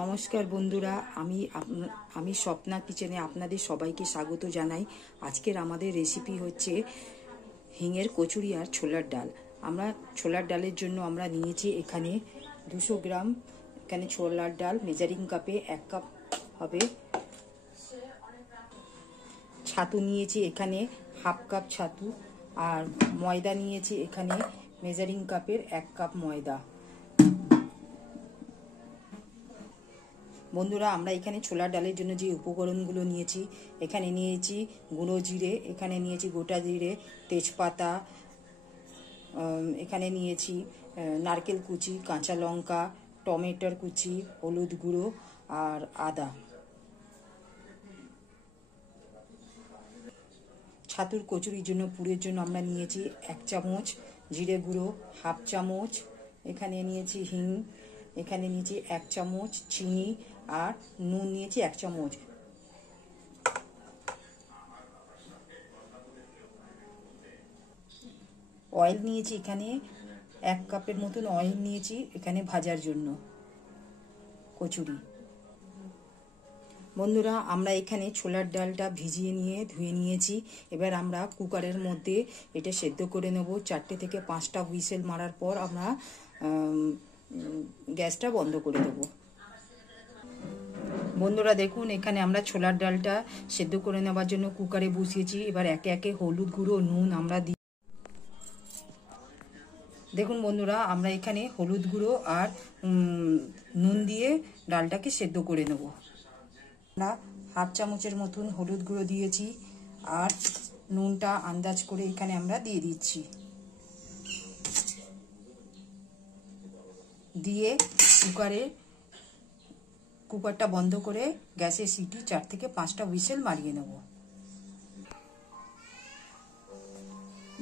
নমস্কার বন্ধুরা, আমি স্বপ্না কিচেনে আপনাদের সবাইকে স্বাগত জানাই। আজকের আমাদের রেসিপি হচ্ছে হিঙের কচুরি আর ছোলার ডাল। আমরা ছোলার ডালের জন্য আমরা নিয়েছি এখানে 200 গ্রাম এখানে ছোলার ডাল, মেজারিং কাপে 1 কাপ হবে। ছাতু নিয়েছি এখানে হাফ কাপ ছাতু, আর ময়দা নিয়েছি এখানে মেজারিং কাপের 1 কাপ ময়দা। বন্ধুরা, আমরা এখানে ছোলার ডালের জন্য যে উপকরণগুলো নিয়েছি, এখানে নিয়েছি গুঁড়ো জিরে, এখানে নিয়েছি গোটা জিরে, তেজপাতা, এখানে নিয়েছি নারকেল কুচি, কাঁচা লঙ্কা, টমেটোর কুচি, হলুদ গুঁড়ো আর আদা। ছাতুর কচুরির জন্য পুরের জন্য আমরা নিয়েছি 1 চামচ জিরে গুঁড়ো, হাফ চামচ এখানে নিয়েছি হিং, এখানে নিয়েছি 1 চামচ চিনি, আর নুন নিয়েছি 1 চামচ। অয়েল নিয়েছি এখানে 1 কাপের মতন অয়েল নিয়েছি এখানে ভাজার জন্য কচুরি। বন্ধুরা, আমরা এখানে ছোলার ডালটা ভিজিয়ে নিয়ে ধুয়ে নিয়েছি। এবার আমরা কুকারের মধ্যে এটা সেদ্ধ করে নেব। 4 থেকে 5টা হুইসেল মারার পর আমরা গ্যাসটা বন্ধ করে দেব। বন্ধুরা দেখুন, এখানে আমরা ছোলার ডালটা সেদ্ধ করে নেওয়ার জন্য কুকারে বসিয়েছি। এবার একে একে হলুদ গুঁড়ো, নুন আমরা দিই। দেখুন বন্ধুরা, আমরা এখানে হলুদ গুঁড়ো আর নুন দিয়ে ডালটাকে সেদ্ধ করে নেব। আমরা হাফ চামচের মতন হলুদ গুঁড়ো দিয়েছি, আর নুনটা আন্দাজ করে এখানে আমরা দিয়ে দিচ্ছি। দিয়ে কুকারটা বন্ধ করে গ্যাসের সিটি 4 থেকে 5টা হুইসেল মারিয়ে নেব।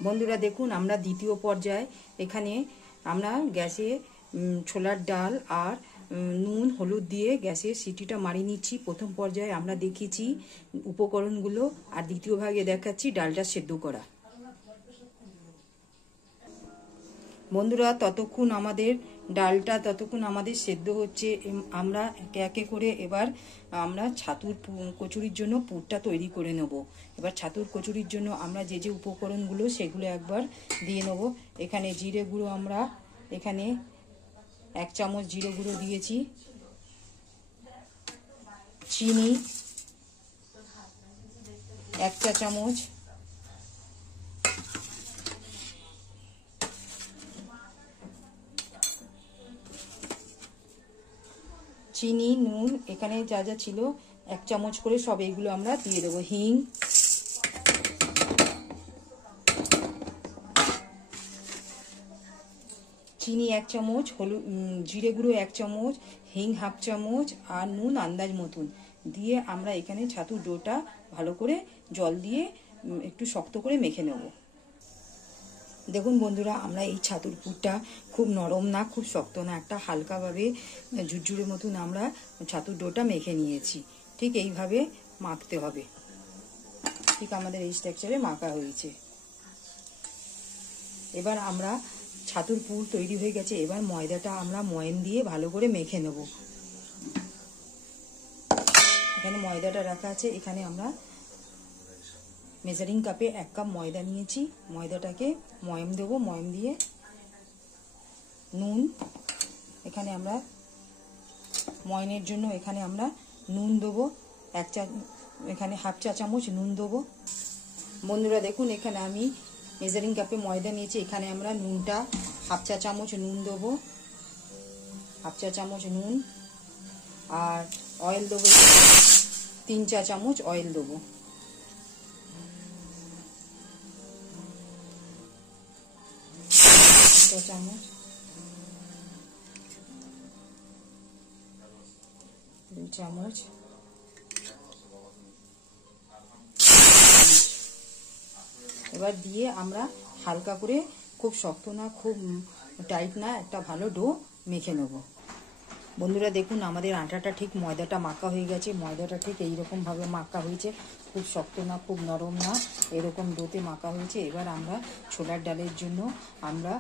বন্ধুরা দেখুন, আমরা দ্বিতীয় পর্যায়ে এখানে আমরা গ্যাসে ছোলার ডাল আর নুন হলুদ দিয়ে গ্যাসের সিটিটা মারিয়ে নিচ্ছি। প্রথম পর্যায়ে আমরা দেখিয়েছি উপকরণগুলো, আর দ্বিতীয় ভাগে দেখাচ্ছি ডালটা সেদ্ধ করা। বন্ধুরা, ততক্ষণ আমাদের সেদ্ধ হচ্ছে। আমরা একে একে করে এবার আমরা ছাতুর কচুরির জন্য পুরটা তৈরি করে নেব। এবার ছাতুর কচুরির জন্য আমরা যে উপকরণগুলো সেগুলো একবার দিয়ে নেব। এখানে জিরে গুঁড়ো, আমরা এখানে 1 চামচ জিরে গুঁড়ো দিয়েছি, চিনি 1 চা চামচ, চিনি, নুন এখানে যা যা ছিল 1 চামচ করে সব এইগুলো আমরা দিয়ে দেবো। হিং, চিনি 1 চামচ, হলুদ জিরে গুঁড়ো 1 চামচ, হিং হাফ চামচ, আর নুন আন্দাজ মতন দিয়ে আমরা এখানে ছাতুর ডোটা ভালো করে জল দিয়ে একটু শক্ত করে মেখে নেব। দেখুন বন্ধুরা, আমরা এই ছাতুর পুরটা খুব নরম না, খুব শক্ত না, একটা হালকাভাবে ঝুরঝুরে মতন আমরা ছাতুর ডোটা মেখে নিয়েছি। ঠিক এইভাবে মাখতে হবে। ঠিক আমাদের এই স্ট্রাকচারে মাখা হয়েছে। এবার আমরা ছাতুর পুর তৈরি হয়ে গেছে। এবার ময়দাটা আমরা ময়ান দিয়ে ভালো করে মেখে নেব। এখানে ময়দাটা রাখা আছে। এখানে আমরা মেজারিং কাপে 1 কাপ ময়দা নিয়েছি। ময়দাটাকে ময়াম দেবো। ময়াম দিয়ে নুন, এখানে আমরা ময়ানের জন্য এখানে আমরা নুন দেবো এখানে হাফ চা চামচ নুন দেবো। বন্ধুরা দেখুন, এখানে আমি মেজারিং কাপে ময়দা নিয়েছি। এখানে আমরা নুনটা হাফ চা চামচ নুন দেবো, হাফ চা চামচ নুন, আর অয়েল দেবো 3 চা চামচ অয়েল দেবো। চামচ 2 চামচ, এবার দিয়ে আমরা হালকা করে, খুব শক্ত না খুব টাইট না, একটা ভালো ডো মেখে নেব। বন্ধুরা দেখুন আমাদের আটাটা ঠিক ময়দাটা মাখা হয়ে গেছে। ময়দাটা ঠিক এইরকমভাবে মাখা হয়েছে, খুব শক্ত না খুব নরম না, এরকম ডোতে মাখা হয়েছে। এবার আমরা ছোলার ডালের জন্য আমরা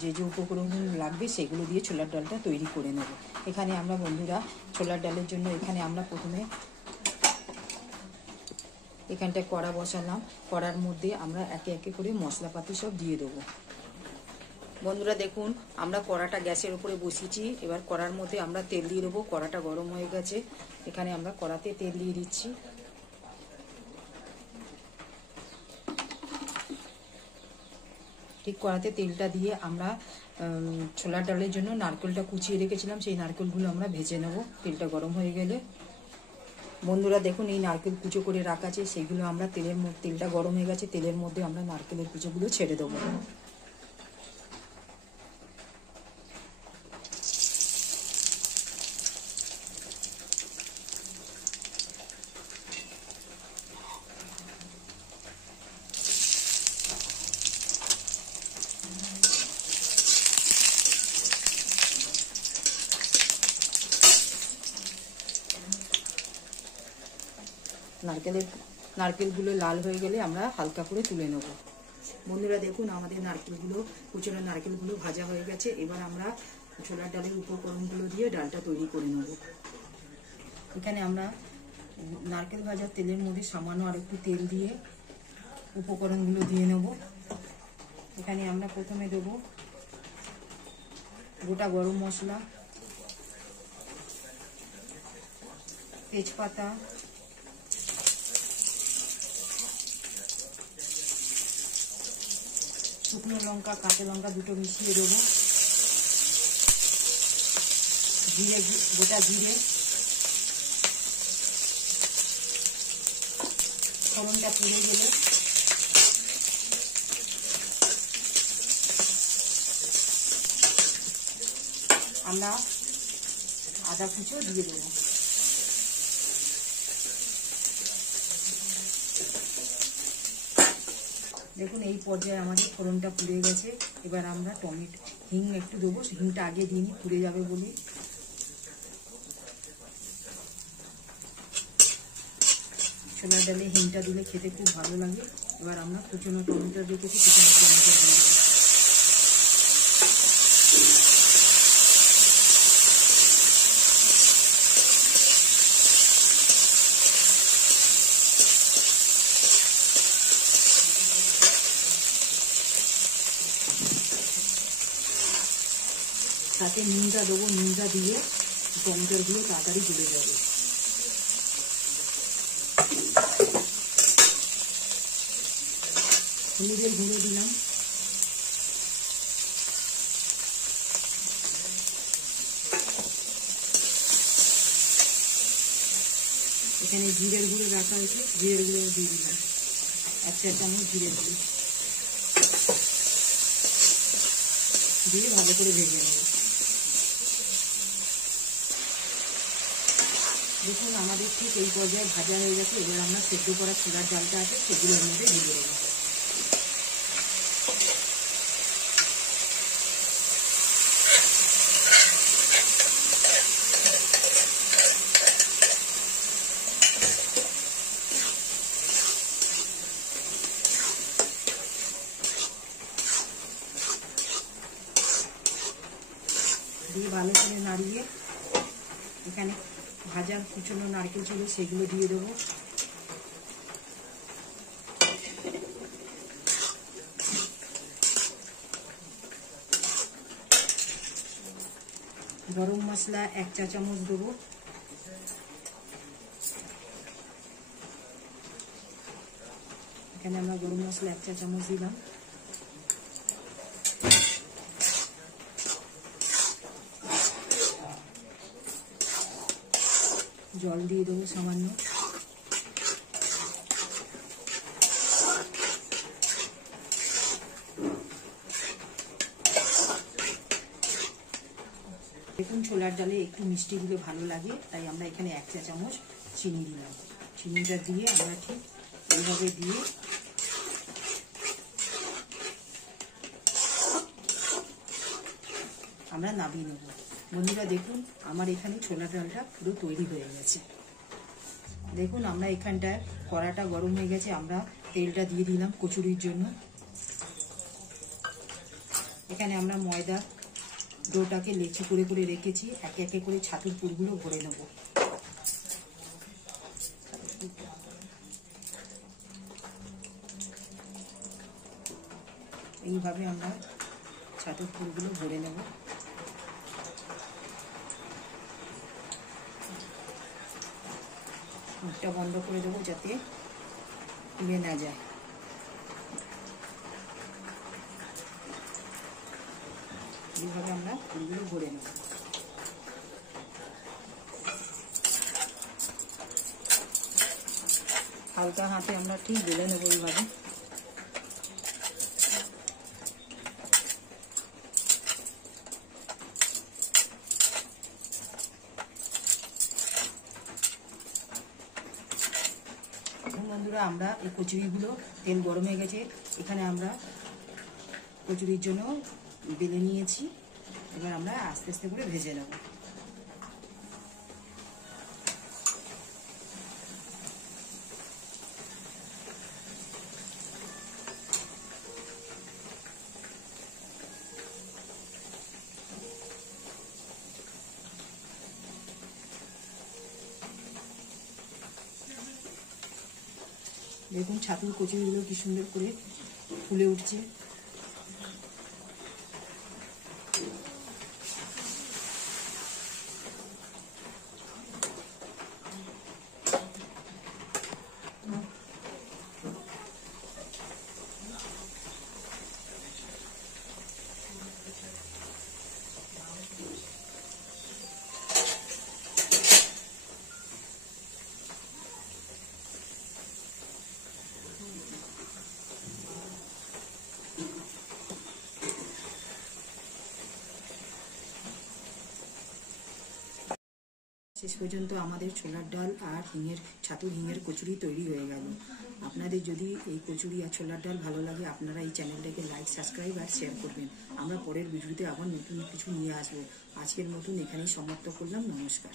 যে যে উপকরণগুলো লাগবে সেগুলো দিয়ে ছোলার ডালটা তৈরি করে নেব। এখানে আমরা বন্ধুরা ছোলার ডালের জন্য এখানে আমরা প্রথমে এখানটায় কড়া বসালাম। কড়ার মধ্যে আমরা একে একে করে মশলাপাতি সব দিয়ে দেবো। বন্ধুরা দেখুন আমরা কড়াটা গ্যাসের উপরে বসিয়েছি। এবার কড়ার মধ্যে আমরা তেল দিয়ে দেবো। কড়াটা গরম হয়ে গেছে, এখানে আমরা কড়াতে তেল দিয়ে দিচ্ছি। ঠিক কড়াতে তেলটা দিয়ে আমরা ছোলার ডালের জন্য নারকেলটা কুচিয়ে রেখেছিলাম, সেই নারকেলগুলো আমরা ভেজে নেব তেলটা গরম হয়ে গেলে। বন্ধুরা দেখুন এই নারকেল কুচো করে রাখা আছে, সেগুলো আমরা তেলটা গরম হয়ে গেছে, তেলের মধ্যে আমরা নারকেলের কুচোগুলো ছেড়ে দেবো। নারকেলগুলো লাল হয়ে গেলে আমরা হালকা করে তুলে নেব। বন্ধুরা দেখুন আমাদের কুচনো নারকেলগুলো ভাজা হয়ে গেছে। এবার আমরা ছোলার ডালের উপকরণগুলো দিয়ে ডালটা তৈরি করে নেব। এখানে আমরা নারকেল ভাজার তেলের মধ্যে সামান্য আর একটু তেল দিয়ে উপকরণগুলো দিয়ে নেব। এখানে আমরা প্রথমে দেব গোটা গরম মশলা, তেজপাতা, শুকনো লঙ্কা, কাঁচা লঙ্কা দুটো মিশিয়ে দেবো, গোটা জিরে, ফোড়নটা পুড়ে গেলে আমরা আদা কুচো দিয়ে দেবো। দেখুন এই পর্যায়ে আমাদের ফোড়নটা পুড়ে গেছে। এবার আমরা হিং একটু দেবো, হিংটা আগে দিইনি পুড়ে যাবে বলে। ছোলার ডালে হিংটা দিলে খেতে খুব ভালো লাগে। এবার আমরা কুচনো টমেটো রেখেছি, কুচনো টমেটো দিয়ে দেবো। সাথে নুনটা দেবো, নুনটা দিয়ে টমেটোগুলো তাড়াতাড়ি গলে যাবে। হলুদের গুঁড়ো দিলাম, এখানে জিরের গুঁড়ো রাখা হয়েছে, জিরের গুঁড়ো দিয়ে দিলাম 1 চা চামচ জিরের গুঁড়ো দিয়ে ভালো করে ভেজে নেব। দেখুন আমাদের ঠিক এই পর্যায়ে ভাজা হয়ে গেছে। এবার আমরা সেদ্ধ করা ছোলার ডালটা আছে সেগুলোর মধ্যে দিয়ে দেবো। দিয়ে ভালো করে নাড়িয়ে এখানে ভাজা কুচনো নারকেল ছিল সেগুলো দিয়ে দেবো। গরম মশলা 1 চা চামচ দেবো। এখানে আমরা গরম মশলা 1 চা চামচ দিলাম। জল দিয়ে দেবো সামান্য। দেখুন ছোলার ডালে একটু মিষ্টি দিলে ভালো লাগে, তাই আমরা এখানে 1 চা চামচ চিনি দিলাম। চিনিটা দিয়ে আমরা ঠিক এইভাবে দিয়ে আমরা নামিয়ে নেব। বন্ধুরা দেখুন আমার এখানে ছোলার ডালটা পুরো তৈরি হয়ে গেছে। দেখুন আমরা এখানটায় কড়াটা গরম হয়ে গেছে, আমরা তেলটা দিয়ে দিলাম কচুরির জন্য। এখানে আমরা ময়দা ডোটাকে লেচি করে করে রেখেছি, একে একে করে ছাতুর পুরগুলো ভরে নেব। এইভাবে আমরা ছাতুর পুরগুলো ভরে নেব। মুখটা বন্ধ করে দেবো যাতে পুড়ে না যায়। এইভাবে আমরা ফুলগুলো ভরে নেব। হালকা হাতে আমরা ঠিক বেলে নেব এইভাবে। বন্ধুরা আমরা এই কচুরিগুলো তেল গরম হয়ে গেছে, এখানে আমরা কচুরির জন্য বেলে নিয়েছি। এবার আমরা আস্তে আস্তে করে ভেজে নেব। দেখুন ছাতুর কচুরিগুলো কি সুন্দর করে ফুলে উঠছে। শেষ পর্যন্ত আমাদের ছোলার ডাল আর ছাতুর হিঙের কচুরি তৈরি হয়ে গেল। আপনাদের যদি এই কচুরি আর ছোলার ডাল ভালো লাগে আপনারা এই চ্যানেলটাকে লাইক, সাবস্ক্রাইব আর শেয়ার করবেন। আমরা পরের ভিডিওতে আবার নতুন কিছু নিয়ে আসবো। আজকের মতন এখানেই সমাপ্ত করলাম। নমস্কার।